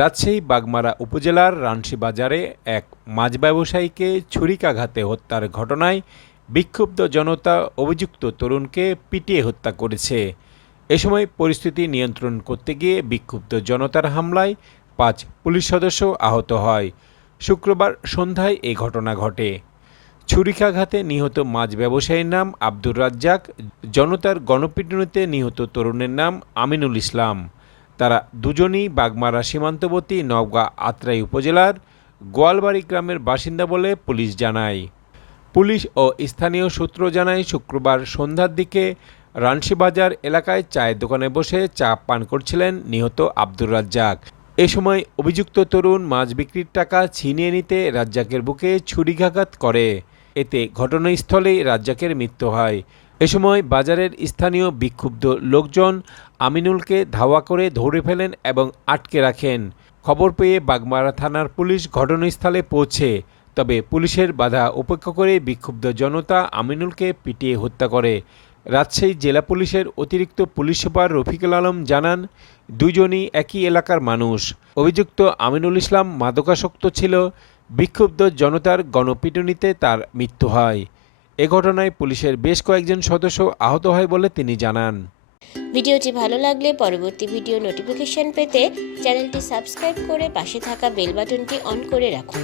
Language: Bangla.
রাজশাহী বাগমারা উপজেলার রানসি বাজারে এক মাছ ব্যবসায়ীকে ছুরিকাঘাতে হত্যার ঘটনায় বিক্ষুব্ধ জনতা অভিযুক্ত তরুণকে পিটিয়ে হত্যা করেছে। এ সময় পরিস্থিতি নিয়ন্ত্রণ করতে গিয়ে বিক্ষুব্ধ জনতার হামলায় পাঁচ পুলিশ সদস্য আহত হয়। শুক্রবার সন্ধ্যায় এই ঘটনা ঘটে। ছুরিকাঘাতে নিহত মাছ ব্যবসায়ীর নাম আব্দুর রাজ্জাক, জনতার গণপিটুনিতে নিহত তরুণের নাম আমিনুল ইসলাম। তারা দুজনই বাগমারা সীমান্তবর্তী নওগাঁ আত্রাই উপজেলার গোয়ালবাড়ি গ্রামের বাসিন্দা বলে পুলিশ জানায়। পুলিশ ও স্থানীয় সূত্র জানায়, শুক্রবার সন্ধ্যার দিকে রানসিবাজার এলাকায় চায়ের দোকানে বসে চা পান করছিলেন নিহত আব্দুর রাজ্জাক। এ সময় অভিযুক্ত তরুণ মাছ বিক্রির টাকা ছিনিয়ে নিতে রাজ্জাকের বুকে ছুরিঘাঘাত করে। এতে ঘটনাস্থলেই রাজ্জাকের মৃত্যু হয়। এ সময় বাজারের স্থানীয় বিক্ষুব্ধ লোকজন আমিনুলকে ধাওয়া করে ধরে ফেলেন এবং আটকে রাখেন। খবর পেয়ে বাগমারা থানার পুলিশ ঘটনাস্থলে পৌঁছে, তবে পুলিশের বাধা উপেক্ষা করে বিক্ষুব্ধ জনতা আমিনুলকে পিটিয়ে হত্যা করে। রাজশাহী জেলা পুলিশের অতিরিক্ত পুলিশ সুপার রফিকুল আলম জানান, দুজনই একই এলাকার মানুষ। অভিযুক্ত আমিনুল ইসলাম মাদকাসক্ত ছিল। বিক্ষুব্ধ জনতার গণপিটুনিতে তার মৃত্যু হয়। এ ঘটনায় পুলিশের বেশ কয়েকজন সদস্য আহত হয় বলে তিনি জানান। ভিডিওটি ভালো লাগলে পরবর্তী ভিডিও নোটিফিকেশন পেতে চ্যানেলটি সাবস্ক্রাইব করে পাশে থাকা বেল বাটনটি অন করে রাখুন।